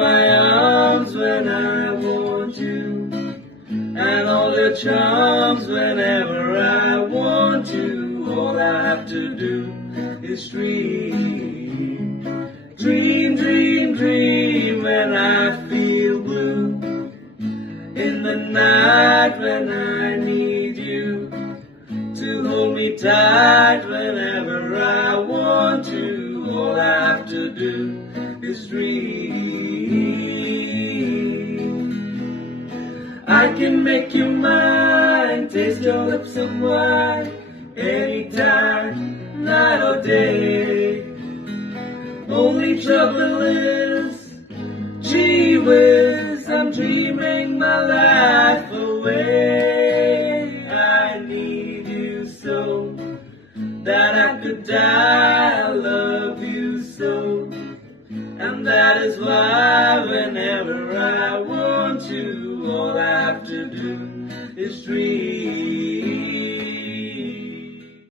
my arms when I want you, and all your charms whenever I want to. All I have to do is dream, dream, dream, dream when I feel blue. In the night when I need you to hold me tight whenever I want to. All I have to do is dream. I can make you mine, taste your lips and wine, anytime, night or day. Only trouble is, gee whiz, I'm dreaming my life away. I need you so that I could die. I love you so, and that is why whenever I want you, all I have to do is dream.